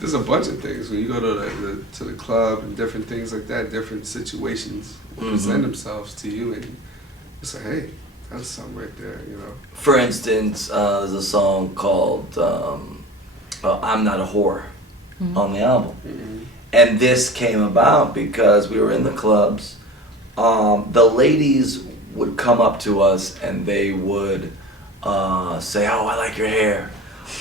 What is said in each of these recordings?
there's a bunch of things when you go to the club and different things like that. Different situations will present themselves to you, and it's like, hey, that's something right there, you know. For instance, there's a song called "I'm Not a Whore" on the album, and this came about because we were in the clubs. The ladies would come up to us and they would say, "Oh, I like your hair,"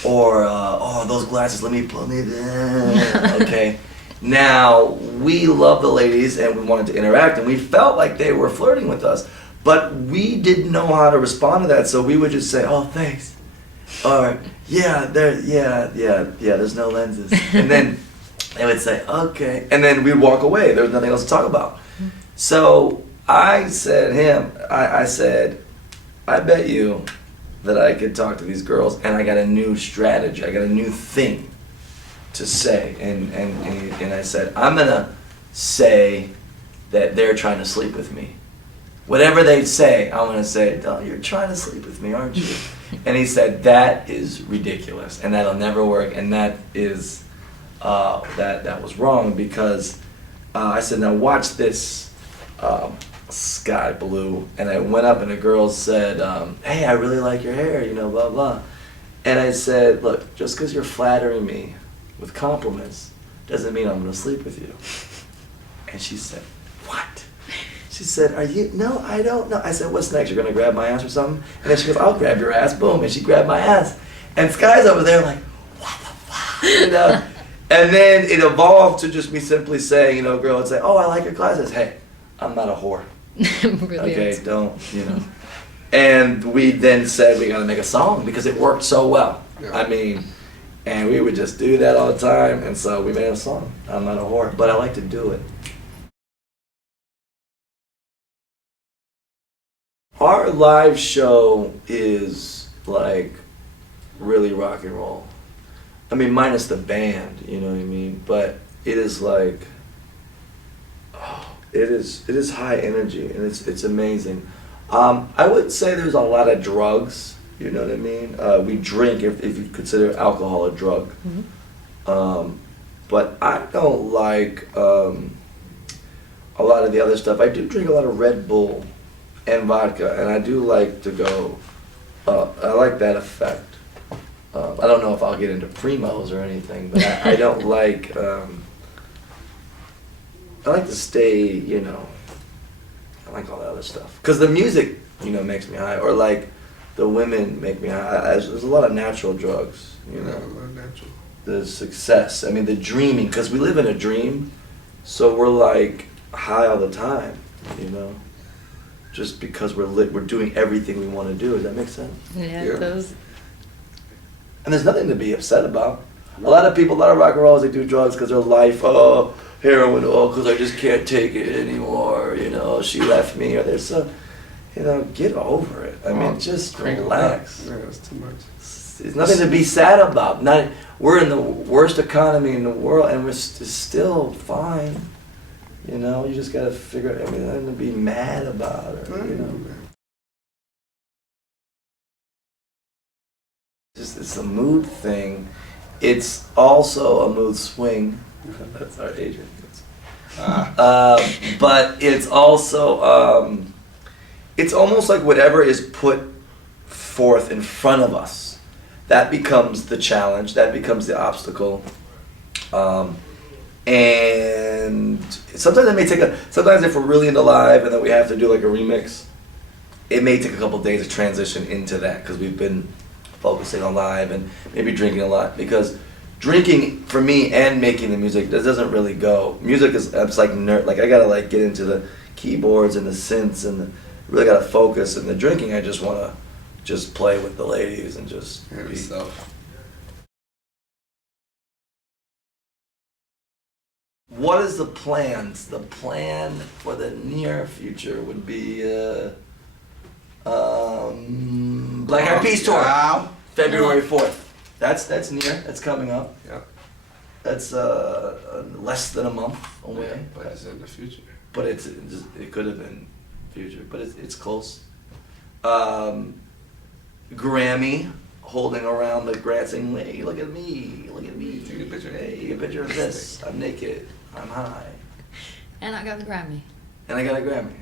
or "Oh, those glasses, let me put me there." Okay. Now, we love the ladies and we wanted to interact, and we felt like they were flirting with us, but we didn't know how to respond to that, so we would just say, "Oh, thanks," or yeah, there's no lenses, and then they would say, "Okay," and then we'd walk away. There was nothing else to talk about. So I said, I bet you that I could talk to these girls, and I got a new strategy, I got a new thing to say, and I said, I'm gonna say that they're trying to sleep with me. Whatever they say, I'm gonna say, "Oh, you're trying to sleep with me, aren't you?" And he said, "That is ridiculous, and that'll never work." And that is that was wrong, because I said, "Now watch this." Sky blue, and I went up and a girl said, "Hey, I really like your hair, you know, blah blah," and I said, "Look, just because you're flattering me with compliments doesn't mean I'm gonna sleep with you." And she said, "What?" She said, "Are you? No, I don't know." I said, "What's next? You're gonna grab my ass or something?" And then she goes, "I'll grab your ass." Boom, and she grabbed my ass, and Sky's over there like, "What the fuck?" You know. And then it evolved to just me simply saying, you know, a girl would say, "Oh, I like your glasses." "Hey, I'm not a whore." Okay, don't, you know. And we then said we gotta make a song because it worked so well. Yeah. I mean, and we would just do that all the time, and so we made a song. I'm not a whore, but I like to do it. Our live show is like really rock and roll. I mean, minus the band, you know what I mean? But it is like, it is high energy, and it's amazing. I would say there's a lot of drugs, you know what I mean? We drink, if you consider alcohol a drug. But I don't like a lot of the other stuff. I do drink a lot of Red Bull and vodka, and I do like to go, I like that effect. I don't know if I'll get into primos or anything, but I don't like, I like to stay, you know, I like all that other stuff. Because the music, you know, makes me high, or like the women make me high. There's a lot of natural drugs, you know. Yeah, a lot of natural. The success, I mean, the dreaming, because we live in a dream, so we're like high all the time, you know. Just because we're doing everything we want to do. Does that make sense? Yeah, it does. And there's nothing to be upset about. A lot of people, a lot of rock and rollers, they do drugs because their life, oh, heroin, oh, because I just can't take it anymore, you know, she left me, or there's some, you know, get over it. I mean, just relax. Yeah, that's too much. There's nothing to be sad about. We're in the worst economy in the world, and we're still fine. You know, you just gotta figure out, I mean, nothing to be mad about, or, you know. It's a mood thing. It's also a mood swing. That's our Adrian. But it's also, it's almost like whatever is put forth in front of us, that becomes the challenge, that becomes the obstacle. And sometimes it may take sometimes if we're really into live and then we have to do like a remix, it may take a couple days to transition into that, because we've been focusing on live and maybe drinking a lot, because drinking for me and making the music, that doesn't really go. Music is, it's like nerd, like I gotta like get into the keyboards and the synths and really gotta focus. And the drinking, I just wanna just play with the ladies and just be yourself. What is the plans? The plan for the near future would be Black Eyed Peas tour, February 4th. That's near. That's coming up. Yeah. That's less than a month away. Yeah, but it's in the future. But it could have been future, but it's close. Grammy holding around the grant saying, "Hey, look at me, look at me." Take a picture. Hey, a picture of this. I'm naked. I'm high. And I got the Grammy. And I got a Grammy.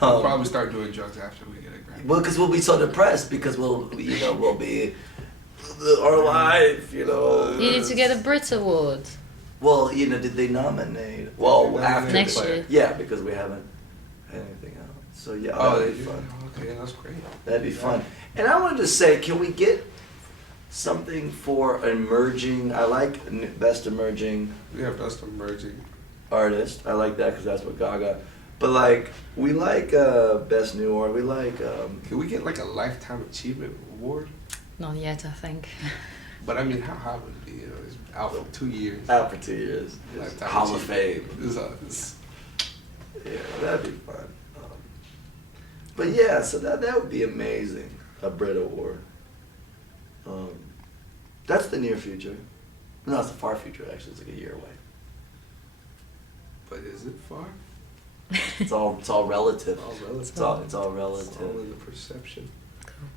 We'll probably start doing drugs after we get a Grammy. Well, because we'll be so depressed because we'll be our life, You need to get a Brit Award. Well, did they nominate? Well, after Next year. Yeah, because we haven't had anything else. So yeah, Oh, that'd they be do? fun. Okay, that's great. That'd be fun. And I wanted to say, can we get something for emerging? I like best emerging Yeah, best emerging. artist. I like that because that's what Gaga. But like, we like best new or we like. Can we get like a lifetime achievement award? Not yet, I think. But I mean, how high would it be? It's out for 2 years. Out for 2 years. Lifetime Hall of Fame. achievement. Yeah, that'd be fun. But yeah, so that would be amazing. A Brit Award. That's the near future. No, it's the far future. Actually, it's like a year away. But is it far? It's all relative. All relative. It's all It's relative. all in the perception. Cool.